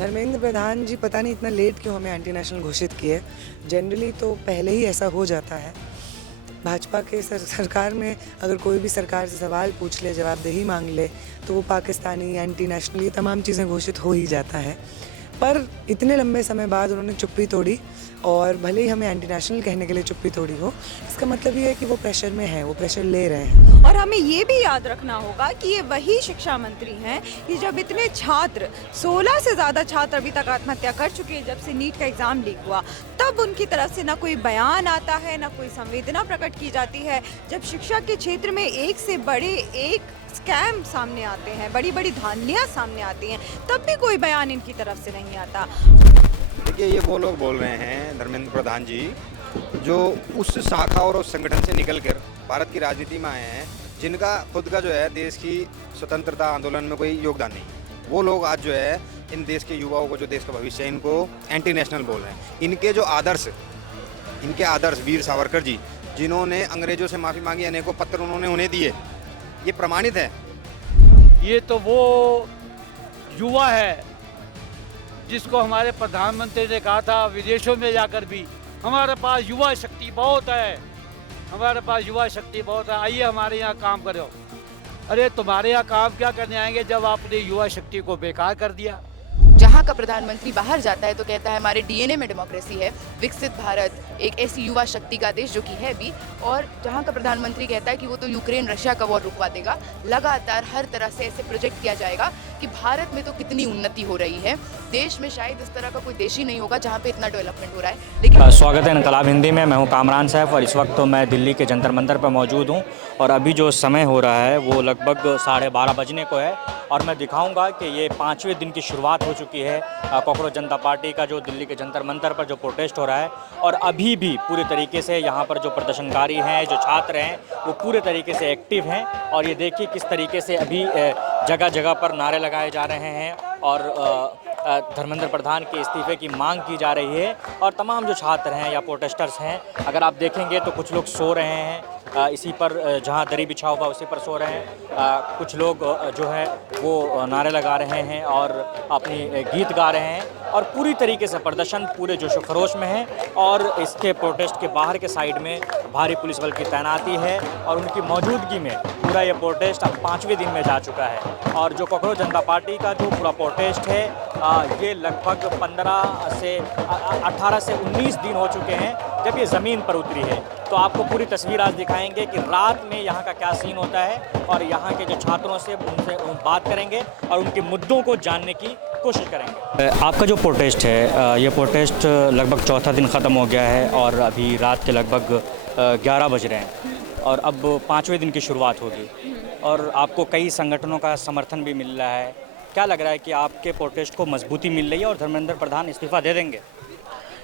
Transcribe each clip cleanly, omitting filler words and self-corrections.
धर्मेंद्र प्रधान जी पता नहीं इतना लेट क्यों हमें एंटी नेशनल घोषित किए। जनरली तो पहले ही ऐसा हो जाता है। भाजपा के सरकार में अगर कोई भी सरकार से सवाल पूछ ले, जवाबदेही मांग ले, तो वो पाकिस्तानी, एंटी नेशनल, ये तमाम चीज़ें घोषित हो ही जाता है। पर इतने लंबे समय बाद उन्होंने चुप्पी तोड़ी, और भले ही हमें एंटी नेशनल कहने के लिए चुप्पी तोड़ी हो, इसका मतलब ये है कि वो प्रेशर में है, वो प्रेशर ले रहे हैं। और हमें ये भी याद रखना होगा कि ये वही शिक्षा मंत्री हैं कि जब इतने छात्र 16 से ज़्यादा छात्र अभी तक आत्महत्या कर चुके हैं जब से नीट का एग्ज़ाम लीक हुआ, तब उनकी तरफ से ना कोई बयान आता है, ना कोई संवेदना प्रकट की जाती है। जब शिक्षा के क्षेत्र में एक से बड़े एक स्कैम सामने आते हैं, बड़ी बड़ी धांधलियाँ सामने आती हैं, तब भी कोई बयान इनकी तरफ से नहीं आता। देखिए, ये वो लोग बोल रहे हैं धर्मेंद्र प्रधान जी, जो उस शाखा और उस संगठन से निकलकर भारत की राजनीति में आए हैं, जिनका खुद का जो है देश की स्वतंत्रता आंदोलन में कोई योगदान नहीं। वो लोग आज जो है इन देश के युवाओं को, जो देश का भविष्य है, इनको एंटी नेशनल बोल रहे हैं। इनके जो आदर्श, वीर सावरकर जी, जिन्होंने अंग्रेजों से माफ़ी मांगी, अनेकों पत्र उन्होंने उन्हें दिए, ये प्रमाणित है। ये तो वो युवा है जिसको हमारे प्रधानमंत्री ने कहा था विदेशों में जाकर भी, हमारे पास युवा शक्ति बहुत है, हमारे पास युवा शक्ति बहुत है, आइए हमारे यहाँ काम करो। अरे तुम्हारे यहाँ काम क्या करने आएंगे जब आपने युवा शक्ति को बेकार कर दिया। जहाँ का प्रधानमंत्री बाहर जाता है तो कहता है हमारे डीएनए में डेमोक्रेसी है, विकसित भारत एक ऐसी युवा शक्ति का देश जो कि है भी। और जहाँ का प्रधानमंत्री कहता है कि वो तो यूक्रेन रशिया का वॉर रुकवा देगा। लगातार हर तरह से ऐसे प्रोजेक्ट किया जाएगा कि भारत में तो कितनी उन्नति हो रही है, देश में शायद इस तरह का कोई देश ही नहीं होगा जहाँ पे इतना डेवलपमेंट हो रहा है। लेकिन स्वागत है इनकलाब हिंदी में। मैं हूँ कामरान सैफ और इस वक्त तो मैं दिल्ली के जंतर मंतर पर मौजूद हूँ और अभी जो समय हो रहा है वो लगभग 12:30 बजने को है और मैं दिखाऊंगा कि ये 5वें दिन की शुरुआत हो चुकी है कॉकरोच जनता पार्टी का, जो दिल्ली के जंतर मंतर पर जो प्रोटेस्ट हो रहा है। और अभी भी पूरे तरीके से यहाँ पर जो प्रदर्शनकारी हैं, जो छात्र हैं, वो पूरे तरीके से एक्टिव हैं। और ये देखिए किस तरीके से अभी जगह जगह पर नारे लगाए जा रहे हैं और धर्मेंद्र प्रधान के इस्तीफे की मांग की जा रही है। और तमाम जो छात्र हैं या प्रोटेस्टर्स हैं, अगर आप देखेंगे तो कुछ लोग सो रहे हैं, इसी पर जहां दरी बिछा हुआ उसी पर सो रहे हैं। कुछ लोग जो है वो नारे लगा रहे हैं और अपनी गीत गा रहे हैं और पूरी तरीके से प्रदर्शन पूरे जोशो खरोश में है। और इसके प्रोटेस्ट के बाहर के साइड में भारी पुलिस बल की तैनाती है और उनकी मौजूदगी में पूरा ये प्रोटेस्ट अब 5वें दिन में जा चुका है। और जो कॉकरोच जनता पार्टी का जो पूरा प्रोटेस्ट है, ये लगभग 18 से 19 दिन हो चुके हैं जब ये ज़मीन पर उतरी है। तो आपको पूरी तस्वीर आज दिखाएंगे कि रात में यहाँ का क्या सीन होता है और यहाँ के जो छात्रों से उनसे बात करेंगे और उनके मुद्दों को जानने की कोशिश करेंगे। आपका जो प्रोटेस्ट है, ये प्रोटेस्ट लगभग चौथा दिन ख़त्म हो गया है और अभी रात के लगभग 11 बज रहे हैं और अब 5वें दिन की शुरुआत होगी और आपको कई संगठनों का समर्थन भी मिल रहा है। क्या लग रहा है कि आपके प्रोटेस्ट को मजबूती मिल रही है और धर्मेंद्र प्रधान इस्तीफा दे देंगे?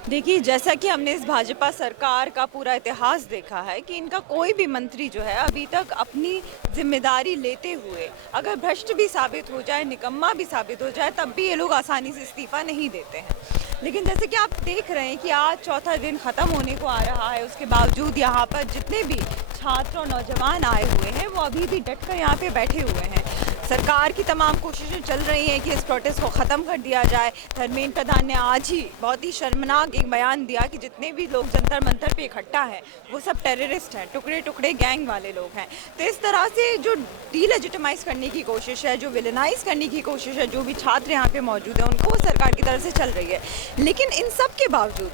देखिए, जैसा कि हमने इस भाजपा सरकार का पूरा इतिहास देखा है कि इनका कोई भी मंत्री जो है अभी तक अपनी जिम्मेदारी लेते हुए अगर भ्रष्ट भी साबित हो जाए, निकम्मा भी साबित हो जाए, तब भी ये लोग आसानी से इस्तीफा नहीं देते हैं। लेकिन जैसे कि आप देख रहे हैं कि आज चौथा दिन ख़त्म होने को आ रहा है, उसके बावजूद यहाँ पर जितने भी छात्र और नौजवान आए हुए हैं वो अभी भी डट कर यहाँ पे बैठे हुए हैं। सरकार की तमाम कोशिशें चल रही हैं कि इस प्रोटेस्ट को ख़त्म कर दिया जाए। धर्मेंद्र प्रधान ने आज ही बहुत ही शर्मनाक एक बयान दिया कि जितने भी लोग जंतर मंतर पे इकट्ठा हैं वो सब टेररिस्ट हैं, टुकड़े टुकड़े गैंग वाले लोग हैं। तो इस तरह से जो डीलेजिटिमाइज करने की कोशिश है, जो विलेनाइज करने की कोशिश है, जो भी छात्र यहाँ पे मौजूद हैं उनको सरकार की तरफ से चल रही है। लेकिन इन सब के बावजूद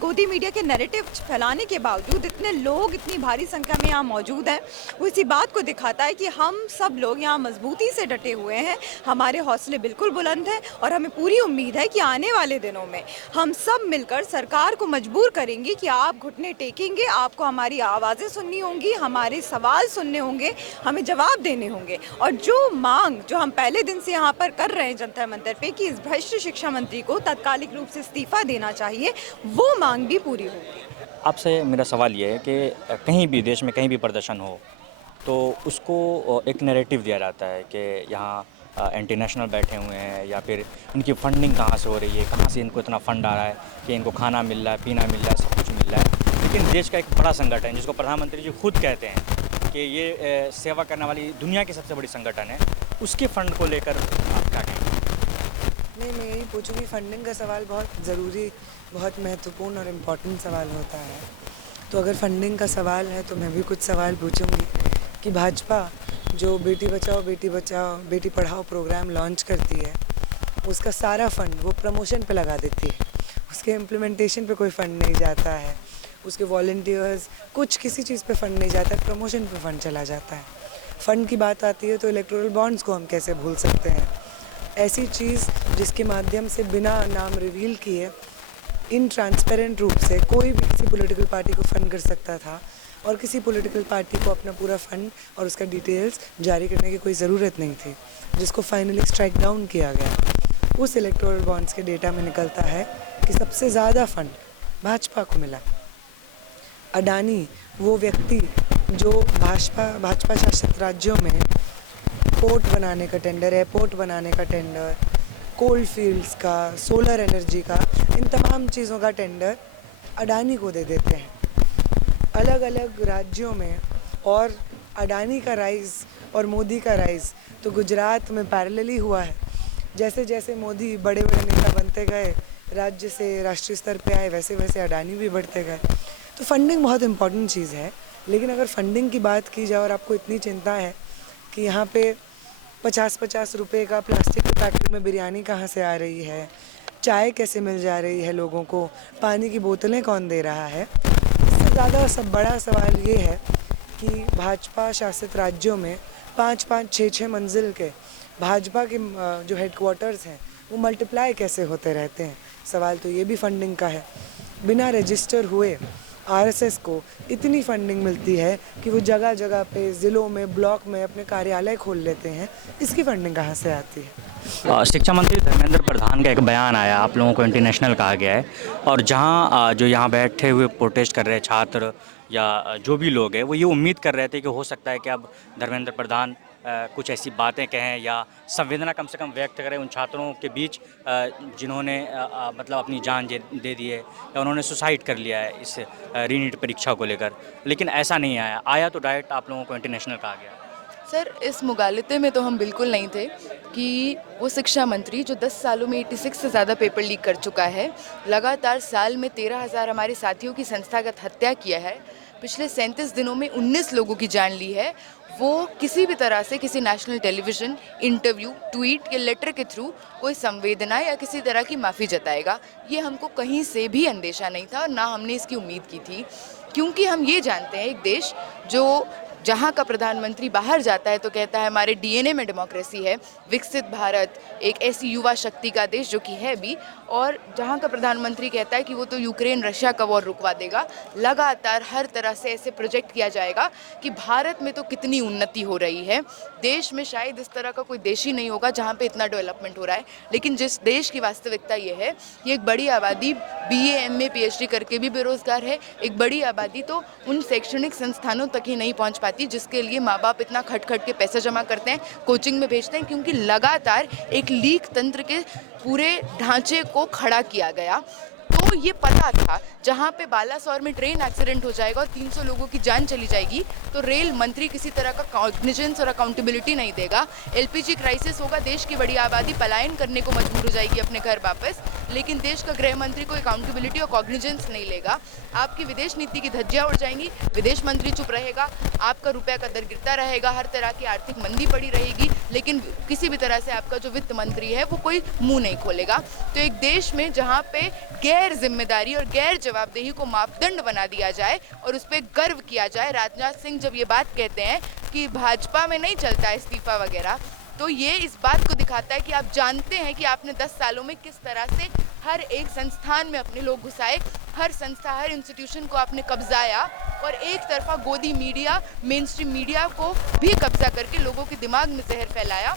गोदी मीडिया के नैरेटिव फैलाने के बावजूद इतने लोग इतनी भारी संख्या में यहाँ मौजूद हैं, वो इसी बात को दिखाता है कि हम सब लोग यहाँ मजबूती से डटे हुए हैं, हमारे हौसले बिल्कुल बुलंद हैं और हमें पूरी उम्मीद है कि आने वाले दिनों में हम सब मिलकर सरकार को मजबूर करेंगे कि आप घुटने टेकेंगे, आपको हमारी आवाज़ें सुननी होंगी, हमारे सवाल सुनने होंगे, हमें जवाब देने होंगे। और जो मांग जो हम पहले दिन से यहाँ पर कर रहे हैं जंतर मंतर पे कि इस भ्रष्ट शिक्षा मंत्री को तात्कालिक रूप से इस्तीफा देना चाहिए, वो मांग भी पूरी होगी। आपसे मेरा सवाल ये है कि कहीं भी देश में कहीं भी प्रदर्शन हो तो उसको एक नैरेटिव दिया जाता है कि यहाँ एंटी नेशनल बैठे हुए हैं या फिर इनकी फंडिंग कहाँ से हो रही है, कहाँ से इनको इतना फंड आ रहा है कि इनको खाना मिल रहा है, पीना मिल रहा है, सब कुछ मिल रहा है। लेकिन देश का एक बड़ा संगठन जिसको प्रधानमंत्री जी खुद कहते हैं कि ये सेवा करने वाली दुनिया की सबसे बड़ी संगठन है, उसके फंड को लेकर आप क्या कहेंगे? नहीं, मैं यही पूछूंगी, फंडिंग का सवाल बहुत ज़रूरी, बहुत महत्वपूर्ण और इम्पोर्टेंट सवाल होता है। तो अगर फंडिंग का सवाल है तो मैं भी कुछ सवाल पूछूंगी कि भाजपा जो बेटी बचाओ बेटी पढ़ाओ प्रोग्राम लॉन्च करती है, उसका सारा फंड वो प्रमोशन पे लगा देती है, उसके इम्प्लीमेंटेशन पे कोई फ़ंड नहीं जाता है, उसके वॉल्टियर्स कुछ किसी चीज़ पे फ़ंड नहीं जाता है, प्रमोशन पे फ़ंड चला जाता है। फ़ंड की बात आती है तो इलेक्टोरल बॉन्ड्स को हम कैसे भूल सकते हैं। ऐसी चीज़ जिसके माध्यम से बिना नाम रिवील किए इन ट्रांसपेरेंट रूप से कोई भी किसी पॉलिटिकल पार्टी को फ़ंड कर सकता था और किसी पॉलिटिकल पार्टी को अपना पूरा फ़ंड और उसका डिटेल्स जारी करने की कोई ज़रूरत नहीं थी, जिसको फाइनली स्ट्राइक डाउन किया गया। उस इलेक्टोरल बॉन्ड्स के डेटा में निकलता है कि सबसे ज़्यादा फंड भाजपा को मिला। अडानी वो व्यक्ति जो भाजपा शासित राज्यों में पोर्ट बनाने का टेंडर, एयरपोर्ट बनाने का टेंडर, कोल फील्ड्स का, सोलर एनर्जी का, इन तमाम चीज़ों का टेंडर अडानी को दे देते हैं अलग अलग राज्यों में। और अडानी का राइज़ और मोदी का राइज़ तो गुजरात में पैरेलली हुआ है। जैसे जैसे मोदी बड़े बड़े नेता बनते गए, राज्य से राष्ट्रीय स्तर पे आए, वैसे वैसे अडानी भी बढ़ते गए। तो फंडिंग बहुत इम्पॉर्टेंट चीज़ है, लेकिन अगर फंडिंग की बात की जाए और आपको इतनी चिंता है कि यहाँ पे 50-50 रुपए का प्लास्टिक के पैकेट में बिरयानी कहाँ से आ रही है, चाय कैसे मिल जा रही है लोगों को, पानी की बोतलें कौन दे रहा है, इससे ज़्यादा बड़ा सवाल ये है कि भाजपा शासित राज्यों में 5-5, 6-6 मंजिल के भाजपा के जो हेडक्वार्टर्स हैं वो मल्टीप्लाई कैसे होते रहते हैं। सवाल तो ये भी फंडिंग का है। बिना रजिस्टर हुए आरएसएस को इतनी फंडिंग मिलती है कि वो जगह जगह पे, ज़िलों में, ब्लॉक में अपने कार्यालय खोल लेते हैं। इसकी फंडिंग कहाँ से आती है? शिक्षा मंत्री धर्मेंद्र प्रधान का एक बयान आया, आप लोगों को इंटरनेशनल कहा गया है, और जहां जो यहाँ बैठे हुए प्रोटेस्ट कर रहे छात्र या जो भी लोग हैं वो ये उम्मीद कर रहे थे कि हो सकता है कि अब धर्मेंद्र प्रधान कुछ ऐसी बातें कहें या संवेदना कम से कम व्यक्त करें उन छात्रों के बीच जिन्होंने मतलब अपनी जान दे दी है या उन्होंने सुसाइड कर लिया है इस रीनीट परीक्षा को लेकर, लेकिन ऐसा नहीं आया तो डायरेक्ट आप लोगों को इंटरनेशनल कहा गया। सर, इस मुगालते में तो हम बिल्कुल नहीं थे कि वो शिक्षा मंत्री जो 10 सालों में 86 से ज़्यादा पेपर लीक कर चुका है, लगातार साल में 13,000 हमारे साथियों की संस्थागत हत्या किया है, पिछले 37 दिनों में 19 लोगों की जान ली है, वो किसी भी तरह से किसी नेशनल टेलीविज़न, इंटरव्यू, ट्वीट या लेटर के थ्रू कोई संवेदना या किसी तरह की माफ़ी जताएगा, ये हमको कहीं से भी अंदेशा नहीं था और ना हमने इसकी उम्मीद की थी। क्योंकि हम ये जानते हैं, एक देश जो जहाँ का प्रधानमंत्री बाहर जाता है तो कहता है हमारे डीएनए में डेमोक्रेसी है, विकसित भारत एक ऐसी युवा शक्ति का देश जो कि है भी, और जहाँ का प्रधानमंत्री कहता है कि वो तो यूक्रेन रशिया का वॉर रुकवा देगा, लगातार हर तरह से ऐसे प्रोजेक्ट किया जाएगा कि भारत में तो कितनी उन्नति हो रही है, देश में शायद इस तरह का कोई देश ही नहीं होगा जहाँ पे इतना डेवलपमेंट हो रहा है। लेकिन जिस देश की वास्तविकता ये है, ये एक बड़ी आबादी BA MA PhD करके भी बेरोजगार है, एक बड़ी आबादी तो उन शैक्षणिक संस्थानों तक ही नहीं पहुँच पाती जिसके लिए माँ बाप इतना खट खट के पैसा जमा करते हैं, कोचिंग में भेजते हैं, क्योंकि लगातार एक लीक तंत्र के पूरे ढांचे को खड़ा किया गया। तो ये पता था जहाँ पे बालासोर में ट्रेन एक्सीडेंट हो जाएगा और 300 लोगों की जान चली जाएगी तो रेल मंत्री किसी तरह का कॉग्निजेंस और अकाउंटेबिलिटी नहीं देगा, LPG क्राइसिस होगा, देश की बड़ी आबादी पलायन करने को मजबूर हो जाएगी अपने घर वापस, लेकिन देश का गृह मंत्री कोई अकाउंटेबिलिटी और कॉग्निजेंस नहीं लेगा, आपकी विदेश नीति की धज्जियां उड़ जाएंगी, विदेश मंत्री चुप रहेगा, आपका रुपये का दर गिरता रहेगा, हर तरह की आर्थिक मंदी पड़ी रहेगी, लेकिन किसी भी तरह से आपका जो वित्त मंत्री है वो कोई मुंह नहीं खोलेगा। तो एक देश में जहाँ पे गैर जिम्मेदारी और गैर जवाबदेही को मापदंड बना दिया जाए और उस पर गर्व किया जाए, राजनाथ सिंह जब ये बात कहते हैं कि भाजपा में नहीं चलता इस्तीफा वगैरह, तो ये इस बात को दिखाता है कि आप जानते हैं कि आपने 10 सालों में किस तरह से हर एक संस्थान में अपने लोग घुसाए, हर संस्था, हर इंस्टीट्यूशन को आपने कब्जाया और एक तरफा गोदी मीडिया, मेन स्ट्रीम मीडिया को भी कब्जा करके लोगों के दिमाग में जहर फैलाया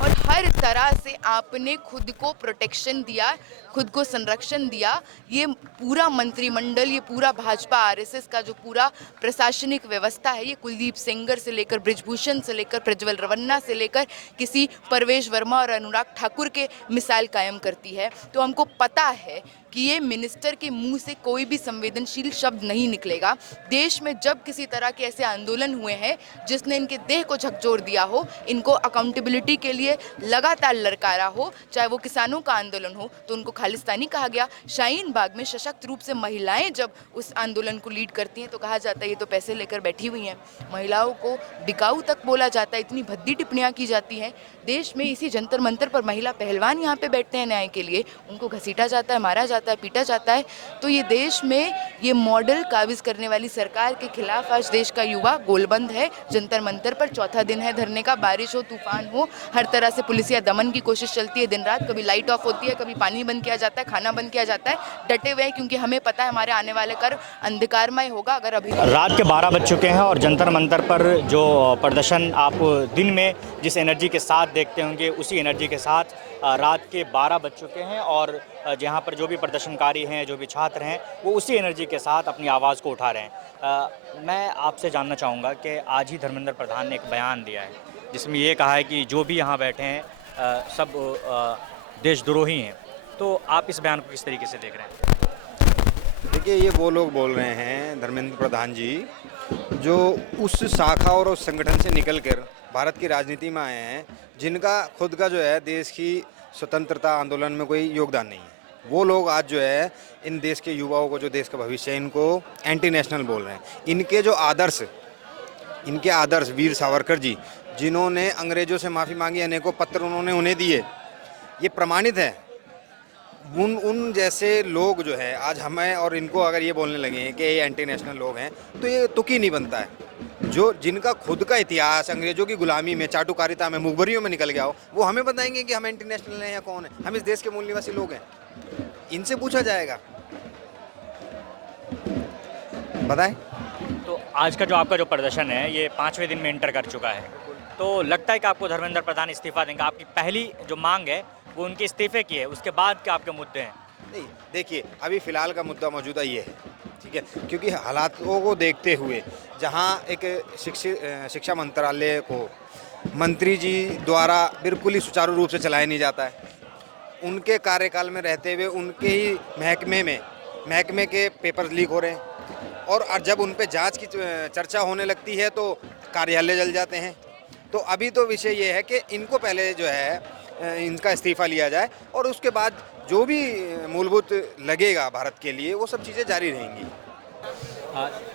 और हर तरह से आपने खुद को प्रोटेक्शन दिया, खुद को संरक्षण दिया। ये पूरा मंत्रिमंडल, ये पूरा भाजपा RSS का जो पूरा प्रशासनिक व्यवस्था है, ये कुलदीप सेंगर से लेकर बृजभूषण से लेकर प्रज्वल रवन्ना से लेकर किसी परवेश वर्मा और अनुराग ठाकुर के मिसाल कायम करती है। तो हमको पता है कि ये मिनिस्टर के मुंह से कोई भी संवेदनशील शब्द नहीं निकलेगा। देश में जब किसी तरह के ऐसे आंदोलन हुए हैं जिसने इनके देह को झकझोर दिया हो, इनको अकाउंटेबिलिटी के लिए लगातार ललकारा हो, चाहे वो किसानों का आंदोलन हो तो उनको खालिस्तानी कहा गया। शाहीन बाग में सशक्त रूप से महिलाएं जब उस आंदोलन को लीड करती हैं तो कहा जाता है ये तो पैसे लेकर बैठी हुई हैं। महिलाओं को बिकाऊ तक बोला जाता है, इतनी भद्दी टिप्पणियां की जाती हैं। देश में इसी जंतर मंतर पर महिला पहलवान यहाँ पे बैठते हैं न्याय के लिए, उनको घसीटा जाता है, मारा जाता है, पीटा जाता है। तो ये देश में ये मॉडल काबिज करने वाली सरकार के खिलाफ आज देश का युवा गोलबंद है। जंतर मंतर पर चौथा दिन है धरने का, बारिश हो तूफान हो, हर तरह से पुलिसिया दमन की कोशिश चलती है दिन रात। कभी लाइट ऑफ होती है, कभी पानी बंद किया जाता है, खाना बंद किया जाता है। डटे हुए हैं क्योंकि हमें पता है हमारे आने वाले कर अंधकारमय होगा। अगर अभी रात के 12 बज चुके हैं और जंतर मंतर पर जो प्रदर्शन आप दिन में जिस एनर्जी के साथ देखते होंगे उसी एनर्जी के साथ रात के 12 बज चुके हैं और जहां पर जो भी प्रदर्शनकारी हैं, जो भी छात्र हैं, वो उसी एनर्जी के साथ अपनी आवाज़ को उठा रहे हैं। मैं आपसे जानना चाहूँगा कि आज ही धर्मेंद्र प्रधान ने एक बयान दिया है जिसमें ये कहा है कि जो भी यहाँ बैठे हैं सब देशद्रोही हैं। तो आप इस बयान को किस तरीके से देख रहे हैं? देखिए, ये वो लोग बोल रहे हैं धर्मेंद्र प्रधान जी जो उस शाखा और उस संगठन से निकलकर भारत की राजनीति में आए हैं जिनका खुद का जो है देश की स्वतंत्रता आंदोलन में कोई योगदान नहीं है। वो लोग आज जो है इन देश के युवाओं को, जो देश का भविष्य है, इनको एंटी नेशनल बोल रहे हैं। इनके जो इनके आदर्श वीर सावरकर जी जिन्होंने अंग्रेजों से माफ़ी मांगी, अनेकों पत्र उन्होंने उन्हें दिए, ये प्रमाणित है। उन जैसे लोग जो है आज हमें और इनको अगर ये बोलने लगे हैं कि ये एंटी नेशनल लोग हैं तो ये तुक ही नहीं बनता है। जो जिनका खुद का इतिहास अंग्रेजों की गुलामी में, चाटुकारिता में, मुखबरियों में निकल गया हो, वो हमें बताएंगे कि हम एंटी नेशनल हैं या कौन है? हम इस देश के मूल निवासी लोग हैं, इनसे पूछा जाएगा। बताएं। तो आज का जो आपका जो प्रदर्शन है ये 5वें दिन में इंटर कर चुका है, तो लगता है कि आपको धर्मेंद्र प्रधान इस्तीफा देंगे? आपकी पहली जो मांग है वो उनके इस्तीफे की है, उसके बाद क्या आपके मुद्दे हैं? नहीं, देखिए, अभी फ़िलहाल का मुद्दा मौजूदा ये है, ठीक है, क्योंकि हालातों को देखते हुए जहां एक शिक्षा मंत्रालय को मंत्री जी द्वारा बिल्कुल ही सुचारू रूप से चलाया नहीं जाता है, उनके कार्यकाल में रहते हुए उनके ही महकमे के पेपर लीक हो रहे हैं और जब उन पे जांच की चर्चा होने लगती है तो कार्यालय जल जाते हैं। तो अभी तो विषय ये है कि इनको पहले जो है इनका इस्तीफा लिया जाए और उसके बाद जो भी मूलभूत लगेगा भारत के लिए वो सब चीज़ें जारी रहेंगी।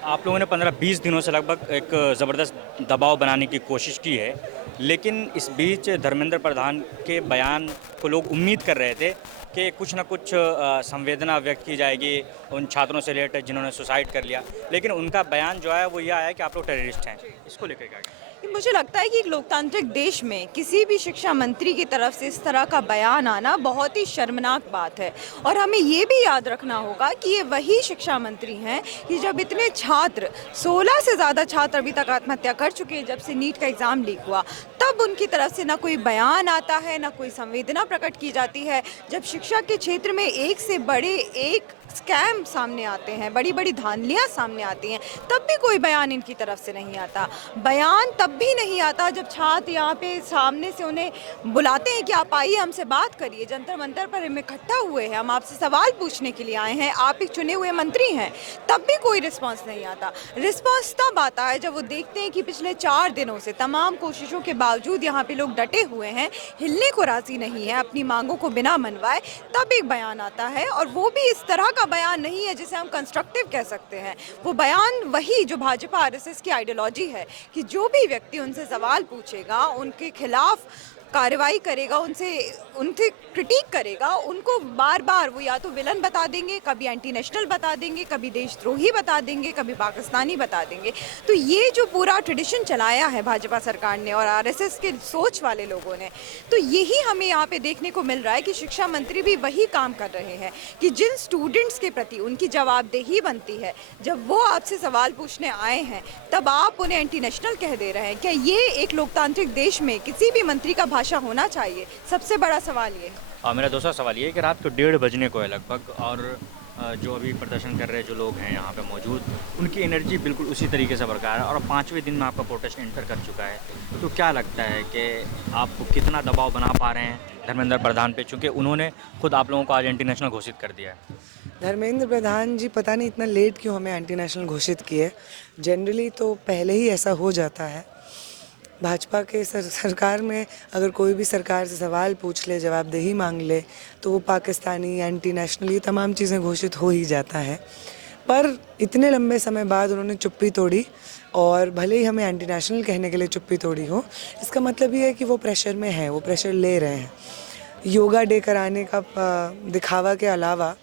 आप लोगों ने 15-20 दिनों से लगभग एक ज़बरदस्त दबाव बनाने की कोशिश की है, लेकिन इस बीच धर्मेंद्र प्रधान के बयान को लोग उम्मीद कर रहे थे कि कुछ ना कुछ संवेदना व्यक्त की जाएगी उन छात्रों से रिलेटेड जिन्होंने सुसाइड कर लिया, लेकिन उनका बयान जो है वो ये आया कि आप लोग टेररिस्ट हैं। इसको लेकर क्या? मुझे लगता है कि एक लोकतांत्रिक देश में किसी भी शिक्षा मंत्री की तरफ से इस तरह का बयान आना बहुत ही शर्मनाक बात है। और हमें ये भी याद रखना होगा कि ये वही शिक्षा मंत्री हैं कि जब इतने छात्र 16 से ज़्यादा छात्र अभी तक आत्महत्या कर चुके हैं जब से नीट का एग्ज़ाम लीक हुआ, तब उनकी तरफ से ना कोई बयान आता है, ना कोई संवेदना प्रकट की जाती है। जब शिक्षा के क्षेत्र में एक से बड़े एक स्कैम सामने आते हैं, बड़ी बड़ी धांधलियाँ सामने आती हैं, तब भी कोई बयान इनकी तरफ से नहीं आता। बयान तब भी नहीं आता जब छात्र यहाँ पे सामने से उन्हें बुलाते हैं कि आप आइए हमसे बात करिए, जंतर मंतर पर हम इकट्ठा हुए हैं, हम आपसे सवाल पूछने के लिए आए हैं, आप एक चुने हुए मंत्री हैं, तब भी कोई रिस्पांस नहीं आता। रिस्पांस तब आता है जब वो देखते हैं कि पिछले 4 दिनों से तमाम कोशिशों के बावजूद यहाँ पे लोग डटे हुए हैं, हिलने को राजी नहीं है, अपनी मांगों को बिना मनवाए, तब एक बयान आता है। और वो भी इस तरह का बयान नहीं है जिसे हम कंस्ट्रक्टिव कह सकते हैं। वो बयान वही जो भाजपा आरएसएस की आइडियोलॉजी है कि जो भी व्यक्ति उनसे सवाल पूछेगा, उनके खिलाफ कार्रवाई करेगा, उनसे क्रिटिक करेगा, उनको बार बार वो या तो विलन बता देंगे, कभी एंटी नेशनल बता देंगे, कभी देशद्रोही बता देंगे, कभी पाकिस्तानी बता देंगे। तो ये जो पूरा ट्रेडिशन चलाया है भाजपा सरकार ने और आरएसएस के सोच वाले लोगों ने, तो यही हमें यहाँ पे देखने को मिल रहा है कि शिक्षा मंत्री भी वही काम कर रहे हैं कि जिन स्टूडेंट्स के प्रति उनकी जवाबदेही बनती है, जब वो आपसे सवाल पूछने आए हैं तब आप उन्हें एंटी नेशनल कह दे रहे हैं। क्या ये एक लोकतांत्रिक देश में किसी भी मंत्री का भाषा होना चाहिए? सबसे बड़ा सवाल ये है। मेरा दूसरा सवाल ये है कि रात को 1:30 बजने को है लगभग, और जो अभी प्रदर्शन कर रहे जो लोग हैं यहाँ पे मौजूद, उनकी एनर्जी बिल्कुल उसी तरीके से बरकरार है और 5वें दिन में आपका प्रोटेस्ट एंटर कर चुका है। तो क्या लगता है कि आप कितना दबाव बना पा रहे हैं धर्मेंद्र प्रधान पे, चूँकि उन्होंने खुद आप लोगों को आज एंटी नेशनल घोषित कर दिया है? धर्मेंद्र प्रधान जी पता नहीं इतना लेट क्यों हमें एंटी नेशनल घोषित किए। जनरली तो पहले ही ऐसा हो जाता है। भाजपा के सरकार में अगर कोई भी सरकार से सवाल पूछ ले, जवाबदेही मांग ले, तो वो पाकिस्तानी, एंटी नेशनल, ये तमाम चीज़ें घोषित हो ही जाता है। पर इतने लंबे समय बाद उन्होंने चुप्पी तोड़ी, और भले ही हमें एंटी नेशनल कहने के लिए चुप्पी तोड़ी हो, इसका मतलब ये है कि वो प्रेशर में है, वो प्रेशर ले रहे हैं। योगा डे कराने का दिखावा के अलावा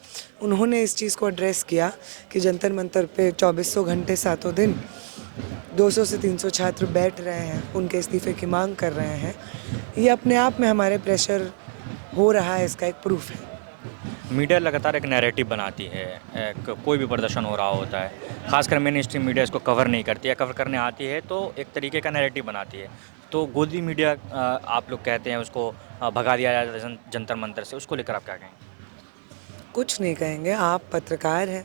उन्होंने इस चीज़ को एड्रेस किया कि जंतर मंतर पे 2400 घंटे 7 दिन 200 से 300 छात्र बैठ रहे हैं, उनके इस्तीफे की मांग कर रहे हैं। ये अपने आप में हमारे प्रेशर हो रहा है, इसका एक प्रूफ है। मीडिया लगातार एक नैरेटिव बनाती है, कोई भी प्रदर्शन हो रहा होता है, खासकर मेन स्ट्रीम मीडिया इसको कवर नहीं करती है, कवर करने आती है तो एक तरीके का नैरेटिव बनाती है। तो गोदी मीडिया आप लोग कहते हैं उसको भगा दिया जाता है जंतर मंतर से, उसको लेकर आप क्या कहेंगे? कुछ नहीं कहेंगे, आप पत्रकार हैं,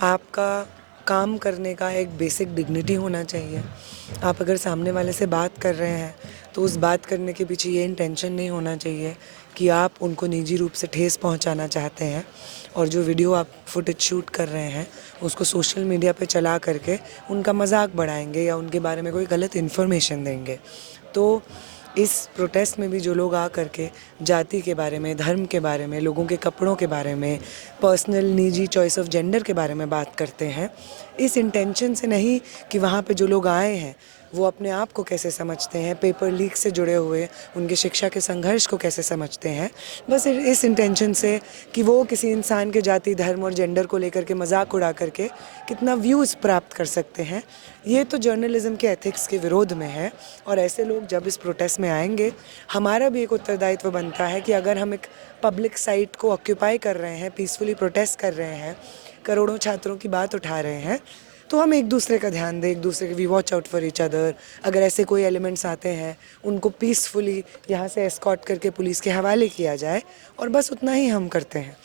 आपका काम करने का एक बेसिक डिग्निटी होना चाहिए। आप अगर सामने वाले से बात कर रहे हैं तो उस बात करने के पीछे ये इंटेंशन नहीं होना चाहिए कि आप उनको निजी रूप से ठेस पहुंचाना चाहते हैं, और जो वीडियो आप फुटेज शूट कर रहे हैं उसको सोशल मीडिया पे चला करके उनका मजाक बढ़ाएंगे या उनके बारे में कोई गलत इन्फॉर्मेशन देंगे। तो इस प्रोटेस्ट में भी जो लोग आ करके जाति के बारे में, धर्म के बारे में, लोगों के कपड़ों के बारे में, पर्सनल निजी चॉइस ऑफ जेंडर के बारे में बात करते हैं, इस इंटेंशन से नहीं कि वहाँ पे जो लोग आए हैं वो अपने आप को कैसे समझते हैं, पेपर लीक से जुड़े हुए उनके शिक्षा के संघर्ष को कैसे समझते हैं, बस इस इंटेंशन से कि वो किसी इंसान के जाति, धर्म और जेंडर को लेकर के मजाक उड़ा करके कितना व्यूज़ प्राप्त कर सकते हैं। ये तो जर्नलिज्म के एथिक्स के विरोध में है। और ऐसे लोग जब इस प्रोटेस्ट में आएंगे, हमारा भी एक उत्तरदायित्व बनता है कि अगर हम एक पब्लिक साइट को ऑक्यूपाई कर रहे हैं, पीसफुली प्रोटेस्ट कर रहे हैं, करोड़ों छात्रों की बात उठा रहे हैं, तो हम एक दूसरे का ध्यान दें, एक दूसरे के we watch out for each other. अगर ऐसे कोई एलिमेंट्स आते हैं उनको पीसफुली यहाँ से एस्कॉर्ट करके पुलिस के हवाले किया जाए, और बस उतना ही हम करते हैं।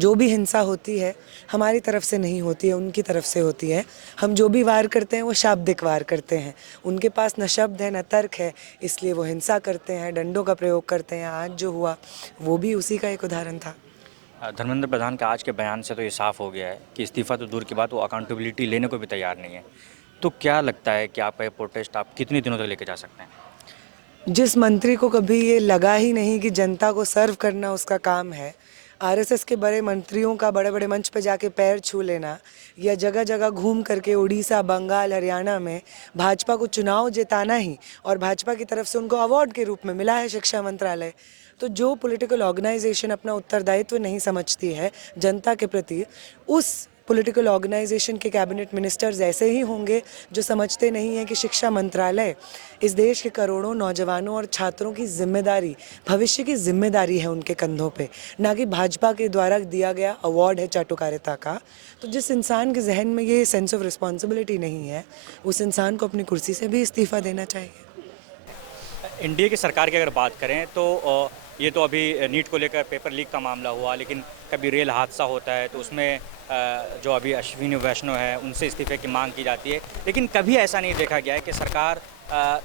जो भी हिंसा होती है हमारी तरफ से नहीं होती है, उनकी तरफ से होती है। हम जो भी वार करते हैं वो शाब्दिक वार करते हैं, उनके पास न शब्द है न तर्क है, इसलिए वो हिंसा करते हैं, डंडों का प्रयोग करते हैं। आज जो हुआ वो भी उसी का एक उदाहरण था। धर्मेंद्र प्रधान के आज के बयान से तो ये साफ हो गया है कि इस्तीफा तो दूर की बात, वो अकाउंटेबिलिटी लेने को भी तैयार नहीं है। तो क्या लगता है कि आपका ये प्रोटेस्ट आप कितने दिनों तक लेके जा सकते हैं? जिस मंत्री को कभी ये लगा ही नहीं कि जनता को सर्व करना उसका काम है, आरएसएस के बड़े मंत्रियों का बड़े बड़े मंच पे जाके पैर छू लेना, या जगह जगह घूम करके उड़ीसा, बंगाल, हरियाणा में भाजपा को चुनाव जिताना ही, और भाजपा की तरफ से उनको अवार्ड के रूप में मिला है शिक्षा मंत्रालय। तो जो पॉलिटिकल ऑर्गेनाइजेशन अपना उत्तरदायित्व नहीं समझती है जनता के प्रति, उस पॉलिटिकल ऑर्गेनाइजेशन के कैबिनेट मिनिस्टर्स ऐसे ही होंगे जो समझते नहीं हैं कि शिक्षा मंत्रालय इस देश के करोड़ों नौजवानों और छात्रों की जिम्मेदारी, भविष्य की जिम्मेदारी है उनके कंधों पे, ना कि भाजपा के द्वारा दिया गया अवार्ड है चाटुकारिता का। तो जिस इंसान के जहन में ये सेंस ऑफ रिस्पॉन्सिबिलिटी नहीं है, उस इंसान को अपनी कुर्सी से भी इस्तीफा देना चाहिए। एनडीए की सरकार की अगर बात करें तो ये तो अभी नीट को लेकर पेपर लीक का मामला हुआ, लेकिन कभी रेल हादसा होता है तो उसमें जो अभी अश्विनी वैष्णव है उनसे इस्तीफे की मांग की जाती है, लेकिन कभी ऐसा नहीं देखा गया है कि सरकार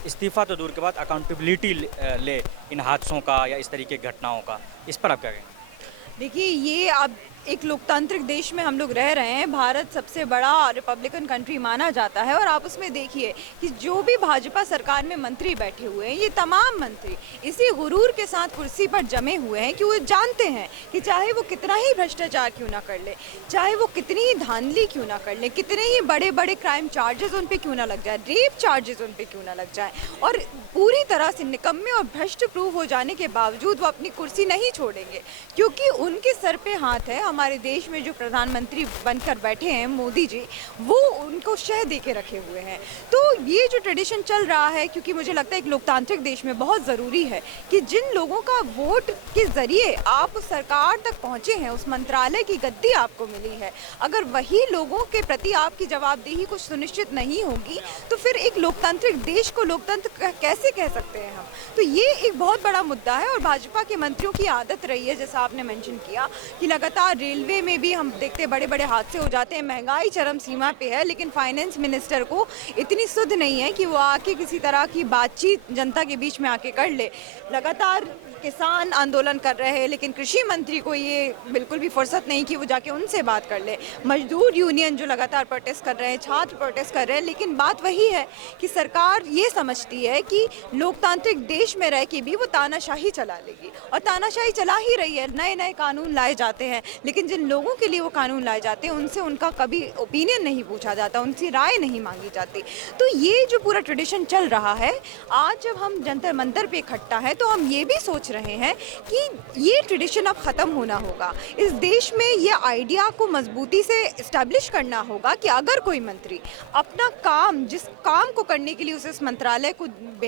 इस्तीफा तो दूर के बाद अकाउंटेबिलिटी ले इन हादसों का या इस तरीके की घटनाओं का। इस पर आप क्या कहेंगे? देखिए, ये अब एक लोकतांत्रिक देश में हम लोग रह रहे हैं। भारत सबसे बड़ा रिपब्लिकन कंट्री माना जाता है, और आप उसमें देखिए कि जो भी भाजपा सरकार में मंत्री बैठे हुए हैं, ये तमाम मंत्री इसी गुरूर के साथ कुर्सी पर जमे हुए हैं कि वो जानते हैं कि चाहे वो कितना ही भ्रष्टाचार क्यों ना कर ले, चाहे वो कितनी ही धांधली क्यों ना कर ले, कितने ही बड़े बड़े क्राइम चार्जेस उन पर क्यों ना लग जाए, रेप चार्जेस उन पर क्यों ना लग जाए, और पूरी तरह से निकम्मे और भ्रष्ट प्रूव हो जाने के बावजूद वो अपनी कुर्सी नहीं छोड़ेंगे, क्योंकि उनके सर पे हाथ है। हमारे देश में जो प्रधानमंत्री बनकर बैठे हैं मोदी जी, वो उनको शह दे के रखे हुए हैं। तो ये जो ट्रेडिशन चल रहा है, क्योंकि मुझे लगता है एक लोकतांत्रिक देश में बहुत ज़रूरी है कि जिन लोगों का वोट के ज़रिए आप उस सरकार तक पहुँचे हैं, उस मंत्रालय की गद्दी आपको मिली है, अगर वही लोगों के प्रति आपकी जवाबदेही कुछ सुनिश्चित नहीं होगी तो फिर एक लोकतांत्रिक देश को लोकतंत्र कैसे कह सकते हैं हम? तो ये एक बहुत बड़ा मुद्दा है। और भाजपा के मंत्रियों की आदत रही है, जैसा आपने मेंशन किया, कि लगातार रेलवे में भी हम देखते बड़े बड़े हादसे हो जाते हैं, महंगाई चरम सीमा पे है, लेकिन फाइनेंस मिनिस्टर को इतनी सुध नहीं है कि वो आके किसी तरह की बातचीत जनता के बीच में आके कर ले। लगातार किसान आंदोलन कर रहे हैं, लेकिन कृषि मंत्री को ये बिल्कुल भी फुर्सत नहीं कि वो जाके उनसे बात कर ले। मजदूर यूनियन जो लगातार प्रोटेस्ट कर रहे हैं, छात्र प्रोटेस्ट कर रहे हैं, लेकिन बात वही है कि सरकार ये समझती है कि लोकतांत्रिक देश में रह के भी वो तानाशाही चला लेगी, और तानाशाही चला ही रही है। नए नए कानून लाए जाते हैं, लेकिन जिन लोगों के लिए वो कानून लाए जाते हैं उनसे उनका कभी ओपिनियन नहीं पूछा जाता, उनकी राय नहीं मांगी जाती। तो ये जो पूरा ट्रेडिशन चल रहा है, आज जब हम जंतर मंतर पे इकट्ठा है तो हम ये भी सोच रहे हैं कि ये ट्रेडिशन अब ख़त्म होना होगा। इस देश में ये आइडिया को मजबूती से इस्टेब्लिश करना होगा कि अगर कोई मंत्री अपना काम, जिस काम को करने के लिए उसे इस मंत्रालय को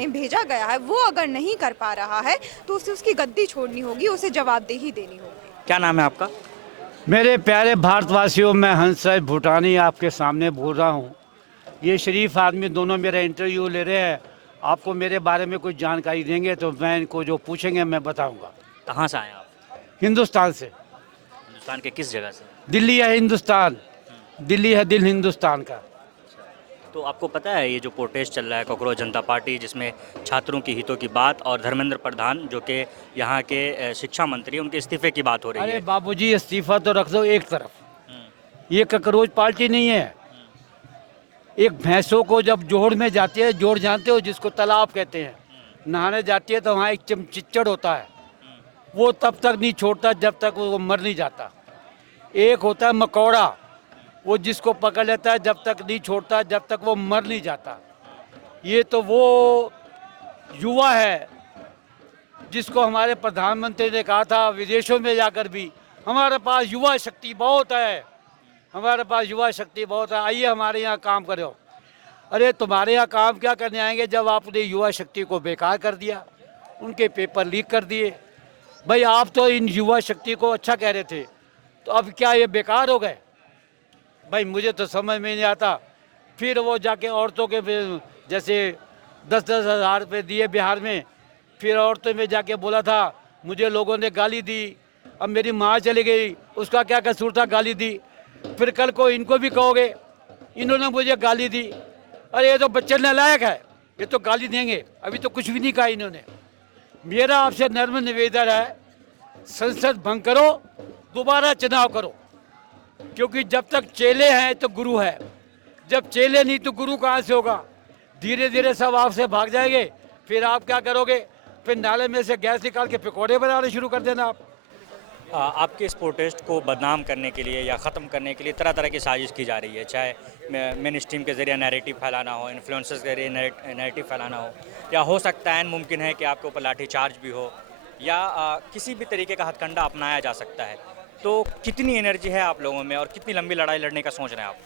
भेजा गया है, वो अगर नहीं कर पा रहा है तो उसे उसकी गद्दी छोड़नी होगी, उसे जवाबदेही देनी होगी। क्या नाम है आपका? मेरे प्यारे भारतवासियों, मैं हंस भूटानी आपके सामने बोल रहा हूँ। ये शरीफ आदमी दोनों मेरा इंटरव्यू ले रहे हैं, आपको मेरे बारे में कुछ जानकारी देंगे तो मैं इनको जो पूछेंगे मैं बताऊंगा। कहाँ से आए आप? हिंदुस्तान से। हिंदुस्तान के किस जगह से? दिल्ली है हिंदुस्तान, दिल्ली है दिल हिंदुस्तान का। तो आपको पता है ये जो प्रोटेस्ट चल रहा है कॉकरोच जनता पार्टी, जिसमें छात्रों की हितों की बात और धर्मेंद्र प्रधान जो कि यहाँ के शिक्षा मंत्री, उनके इस्तीफे की बात हो रही अरे है। बाबूजी, इस्तीफा तो रख दो एक तरफ, ये कॉकरोच पार्टी नहीं है। एक भैंसों को जब जोड़ में जाती है, जोड़ जानते हो जिसको तालाब कहते हैं, नहाने जाती है तो वहाँ एक चिच्चड़ होता है, वो तब तक नहीं छोड़ता जब तक वो मर नहीं जाता। एक होता है मकौड़ा, वो जिसको पकड़ लेता है जब तक नहीं छोड़ता जब तक वो मर नहीं जाता। ये तो वो युवा है जिसको हमारे प्रधानमंत्री ने कहा था विदेशों में जाकर भी, हमारे पास युवा शक्ति बहुत है, हमारे पास युवा शक्ति बहुत है, आइए हमारे यहाँ काम करो। अरे तुम्हारे यहाँ काम क्या करने आएंगे जब आपने युवा शक्ति को बेकार कर दिया, उनके पेपर लीक कर दिए। भाई आप तो इन युवा शक्ति को अच्छा कह रहे थे, तो अब क्या ये बेकार हो गए? भाई मुझे तो समझ में नहीं आता। फिर वो जाके औरतों के जैसे 10-10 हज़ार रुपये दिए बिहार में, फिर औरतों में जाके बोला था मुझे लोगों ने गाली दी, अब मेरी माँ चली गई, उसका क्या कसूर था गाली दी। फिर कल को इनको भी कहोगे इन्होंने मुझे गाली दी, अरे ये तो बच्चे नालायक है, ये तो गाली देंगे, अभी तो कुछ भी नहीं कहा इन्होंने। मेरा आपसे नर्म निवेदन है, संसद भंग करो, दोबारा चुनाव करो, क्योंकि जब तक चेले हैं तो गुरु है, जब चेले नहीं तो गुरु कहाँ से होगा? धीरे धीरे सब आपसे भाग जाएंगे, फिर आप क्या करोगे? फिर नाले में से गैस निकाल के पकौड़े बनाने शुरू कर देना आप। आपके इस प्रोटेस्ट को बदनाम करने के लिए या ख़त्म करने के लिए तरह तरह की साजिश की जा रही है, चाहे मेन स्ट्रीम के ज़रिए नैरेटिव फैलाना हो, इन्फ्लुएंसर्स के ज़रिए नैरेटिव फैलाना हो, या हो सकता है मुमकिन है कि आपके ऊपर लाठीचार्ज भी हो, या किसी भी तरीके का हथकंडा अपनाया जा सकता है। तो कितनी एनर्जी है आप लोगों में और कितनी लंबी लड़ाई लड़ने का सोच रहे हैं आप?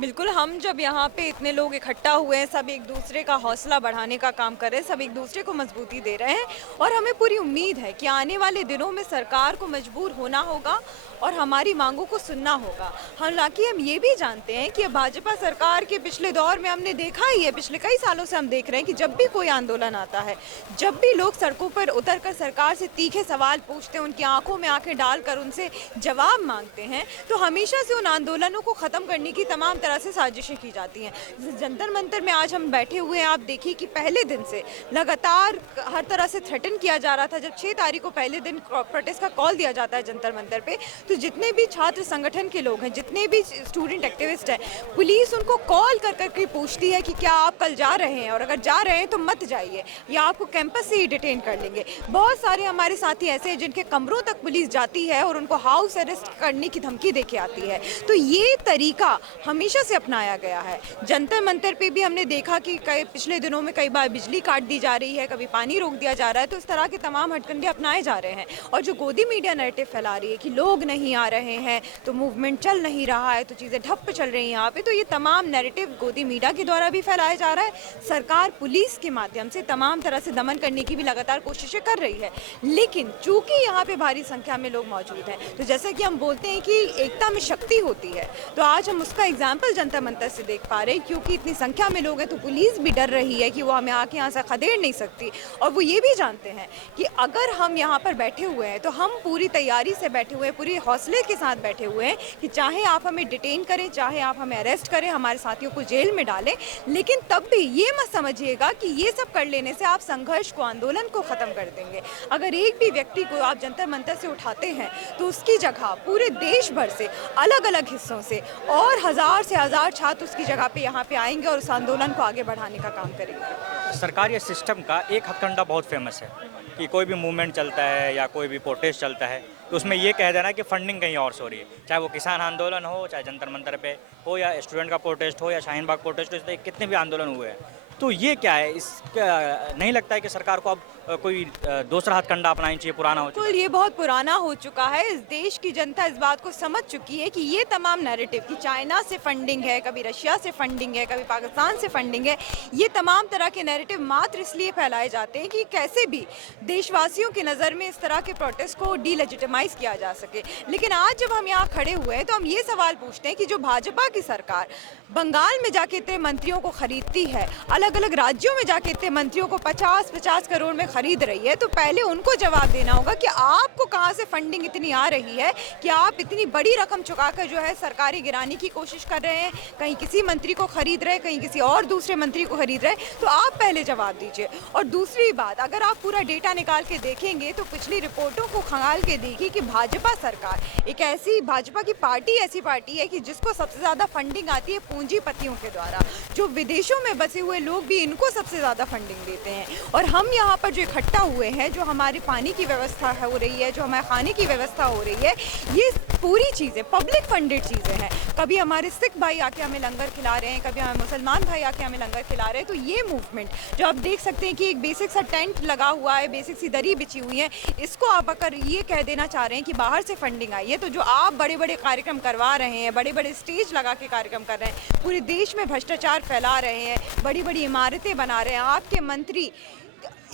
बिल्कुल, हम जब यहाँ पे इतने लोग इकट्ठा हुए हैं, सब एक दूसरे का हौसला बढ़ाने का काम कर रहे हैं, सब एक दूसरे को मजबूती दे रहे हैं, और हमें पूरी उम्मीद है कि आने वाले दिनों में सरकार को मजबूर होना होगा और हमारी मांगों को सुनना होगा। हालांकि हम ये भी जानते हैं कि भाजपा सरकार के पिछले दौर में हमने देखा ही है, पिछले कई सालों से हम देख रहे हैं कि जब भी कोई आंदोलन आता है, जब भी लोग सड़कों पर उतरकर सरकार से तीखे सवाल पूछते हैं, उनकी आंखों में आंखें डालकर उनसे जवाब मांगते हैं, तो हमेशा से उन आंदोलनों को ख़त्म करने की तमाम तरह से साजिशें की जाती हैं। जंतर मंतर में आज हम बैठे हुए हैं, आप देखिए कि पहले दिन से लगातार हर तरह से थ्रेटन किया जा रहा था। जब 6 तारीख को पहले दिन प्रोटेस्ट का कॉल दिया जाता है जंतर मंतर पे, तो जितने भी छात्र संगठन के लोग हैं, जितने भी स्टूडेंट एक्टिविस्ट हैं, पुलिस उनको कॉल कर करके पूछती है कि क्या आप कल जा रहे हैं, और अगर जा रहे हैं तो मत जाइए या आपको कैंपस से ही डिटेन कर लेंगे। बहुत सारे हमारे साथी ऐसे हैं जिनके कमरों तक पुलिस जाती है और उनको हाउस अरेस्ट करने की धमकी देके आती है। तो ये तरीका हमेशा से अपनाया गया है। जंतर मंतर पे भी हमने देखा कि पिछले दिनों में कई बार बिजली काट दी जा रही है, कभी पानी रोक दिया जा रहा है, तो इस तरह के तमाम हथकंडे अपनाए जा रहे हैं। और जो गोदी मीडिया नैरेटिव फैला रही है कि लोग नहीं आ रहे हैं तो मूवमेंट चल नहीं रहा है, तो चीज़ें ठप्प चल रही हैं यहाँ पे, तो ये तमाम नैरेटिव गोदी मीडिया के द्वारा भी फैलाया जा रहा है। सरकार पुलिस के माध्यम से तमाम तरह से दमन करने की भी लगातार कोशिशें कर रही है, लेकिन चूंकि यहाँ पे भारी संख्या में लोग मौजूद हैं, तो जैसा कि हम बोलते हैं कि एकता में शक्ति होती है, तो आज हम उसका एग्जाम्पल एग्जाम्पल जंतर मंतर से देख पा रहे हैं, क्योंकि इतनी संख्या में लोग हैं तो पुलिस भी डर रही है कि वो हमें आके यहाँ से खदेड़ नहीं सकती। और वो ये भी जानते हैं कि अगर हम यहाँ पर बैठे हुए हैं तो हम पूरी तैयारी से बैठे हुए हैं, पूरी हौसले के साथ बैठे हुए हैं कि चाहे आप हमें डिटेन करें, चाहे आप हमें अरेस्ट करें, हमारे साथियों को जेल में डालें, लेकिन तब भी ये मत समझिएगा कि ये सब कर लेने से आप संघर्ष को, आंदोलन को ख़त्म कर देंगे। अगर एक भी व्यक्ति को आप जंतर मंतर से उठाते हैं तो उसकी जगह पूरे देश भर से, अलग अलग हिस्सों से और हज़ार से हज़ार छात्र उसकी जगह पे यहाँ पे आएंगे और उस आंदोलन को आगे बढ़ाने का काम करेंगे। सरकारी सिस्टम का एक हथकंडा बहुत फेमस है कि कोई भी मूवमेंट चलता है या कोई भी प्रोटेस्ट चलता है तो उसमें ये कह देना कि फंडिंग कहीं और से हो रही है, चाहे वो किसान आंदोलन हो, चाहे जंतर मंतर पे हो, या स्टूडेंट का प्रोटेस्ट हो, या शाहीन बाग प्रोटेस्ट हो, इस तरह कितने भी आंदोलन हुए हैं। तो ये क्या है, इसका नहीं लगता है कि सरकार को अब कोई दूसरा हथकंडा अपनाना चाहिए, पुराना हो चुका है? बिल्कुल, ये बहुत पुराना हो चुका है। इस देश की जनता इस बात को समझ चुकी है कि ये तमाम नैरेटिव कि चाइना से फंडिंग है, कभी रशिया से फंडिंग है, कभी पाकिस्तान से फंडिंग है, ये तमाम तरह के नैरेटिव मात्र इसलिए फैलाए जाते हैं कि कैसे भी देशवासियों की नज़र में इस तरह के प्रोटेस्ट को डीलेजिटिमाइज किया जा सके। लेकिन आज जब हम यहाँ खड़े हुए हैं तो हम ये सवाल पूछते हैं कि जो भाजपा की सरकार बंगाल में जाके इतने मंत्रियों को खरीदती है, अलग अलग राज्यों में जाके इतने मंत्रियों को 50-50 करोड़ में खरीद रही है, तो पहले उनको जवाब देना होगा कि आपको कहां से फंडिंग इतनी आ रही है कि आप इतनी बड़ी रकम चुकाकर जो है सरकारी गिराने की कोशिश कर रहे हैं, कहीं किसी मंत्री को खरीद रहे हैं, कहीं किसी और दूसरे मंत्री को खरीद रहे हैं। तो आप पहले जवाब दीजिए। और दूसरी बात, अगर आप पूरा डेटा निकाल के देखेंगे तो पिछली रिपोर्टों को खंगाल के देखिए कि भाजपा सरकार एक ऐसी, भाजपा की पार्टी ऐसी पार्टी है कि जिसको सबसे ज़्यादा फंडिंग आती है पूंजीपतियों के द्वारा। जो विदेशों में बसे हुए लोग भी इनको सबसे ज़्यादा फंडिंग देते हैं। और हम यहाँ पर जो इकट्ठा हुए हैं, जो हमारी पानी की व्यवस्था हो रही है, जो हमारे खाने की व्यवस्था हो रही है, ये पूरी चीज़ें पब्लिक फंडेड चीज़ें हैं। कभी हमारे सिख भाई आके हमें लंगर खिला रहे हैं, कभी हमारे मुसलमान भाई आके हमें लंगर खिला रहे हैं। तो ये मूवमेंट जो आप देख सकते हैं कि एक बेसिक सा टेंट लगा हुआ है, बेसिक सी दरी बिछी हुई है, इसको आप अगर ये कह देना चाह रहे हैं कि बाहर से फंडिंग आई है, तो जो आप बड़े बड़े कार्यक्रम करवा रहे हैं, बड़े बड़े स्टेज लगा के कार्यक्रम कर रहे हैं, पूरे देश में भ्रष्टाचार फैला रहे हैं, बड़ी बड़ी इमारतें बना रहे हैं, आपके मंत्री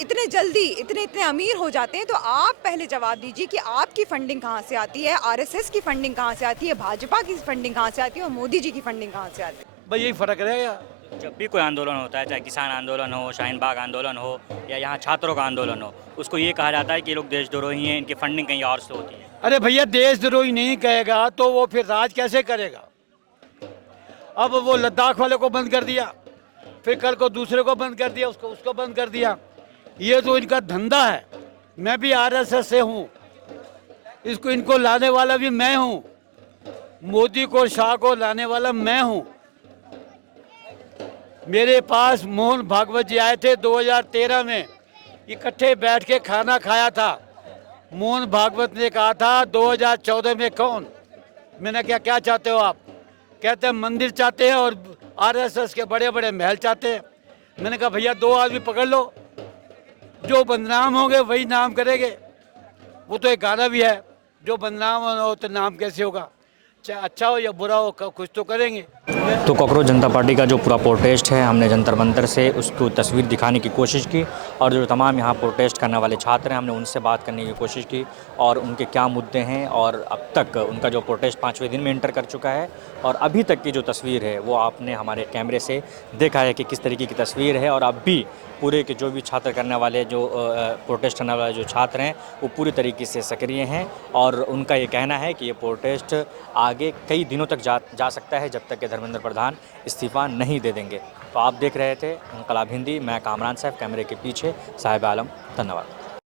इतने जल्दी इतने अमीर हो जाते हैं, तो आप पहले जवाब दीजिए कि आपकी फंडिंग कहाँ से आती है, आरएसएस की फंडिंग कहाँ से आती है, भाजपा की फंडिंग कहाँ से आती है और मोदी जी की फंडिंग कहाँ से आती है। भाई यही फ़र्क रहेगा। जब भी कोई आंदोलन होता है, चाहे किसान आंदोलन हो, शाहीन बाग आंदोलन हो, या यहाँ छात्रों का आंदोलन हो, उसको ये कहा जाता है कि ये लोग देशद्रोही हैं, इनकी फंडिंग कहीं और से होती है। अरे भैया, देशद्रोही नहीं कहेगा तो वो फिर राज कैसे करेगा? अब वो लद्दाख वाले को बंद कर दिया, फिर कल को दूसरे को बंद कर दिया, उसको बंद कर दिया। ये तो इनका धंधा है। मैं भी आरएसएस से हूँ, इनको लाने वाला भी मैं हूँ, मोदी को, शाह को लाने वाला मैं हूँ। मेरे पास मोहन भागवत जी आए थे 2013 में, इकट्ठे बैठ के खाना खाया था। मोहन भागवत ने कहा था 2014 में कौन? मैंने क्या चाहते हो आप? कहते हैं मंदिर चाहते हैं और आरएसएस के बड़े बड़े महल चाहते हैं। मैंने कहा भैया, दो आदमी पकड़ लो, जो बदनाम होंगे वही नाम करेंगे। वो तो एक गाना भी है, जो बदनाम हो तो नाम कैसे होगा? चाहे अच्छा हो या बुरा हो, कुछ तो करेंगे। तो कॉकरोच जनता पार्टी का जो पूरा प्रोटेस्ट है, हमने जंतर मंतर से उसको तस्वीर दिखाने की कोशिश की, और जो तमाम यहाँ प्रोटेस्ट करने वाले छात्र हैं, हमने उनसे बात करने की कोशिश की और उनके क्या मुद्दे हैं, और अब तक उनका जो प्रोटेस्ट 5वें दिन में इंटर कर चुका है, और अभी तक की जो तस्वीर है वो आपने हमारे कैमरे से देखा है कि किस तरीके की तस्वीर है। और अब भी पूरे के जो भी छात्र करने वाले, जो प्रोटेस्ट करने वाले जो छात्र हैं, वो पूरी तरीके से सक्रिय हैं, और उनका ये कहना है कि ये प्रोटेस्ट आगे कई दिनों तक जा सकता है, जब तक कि धर्मेंद्र प्रधान इस्तीफ़ा नहीं दे देंगे। तो आप देख रहे थे इनकलाब हिंदी, मैं कामरान साहब, कैमरे के पीछे साहिब आलम। धन्यवाद।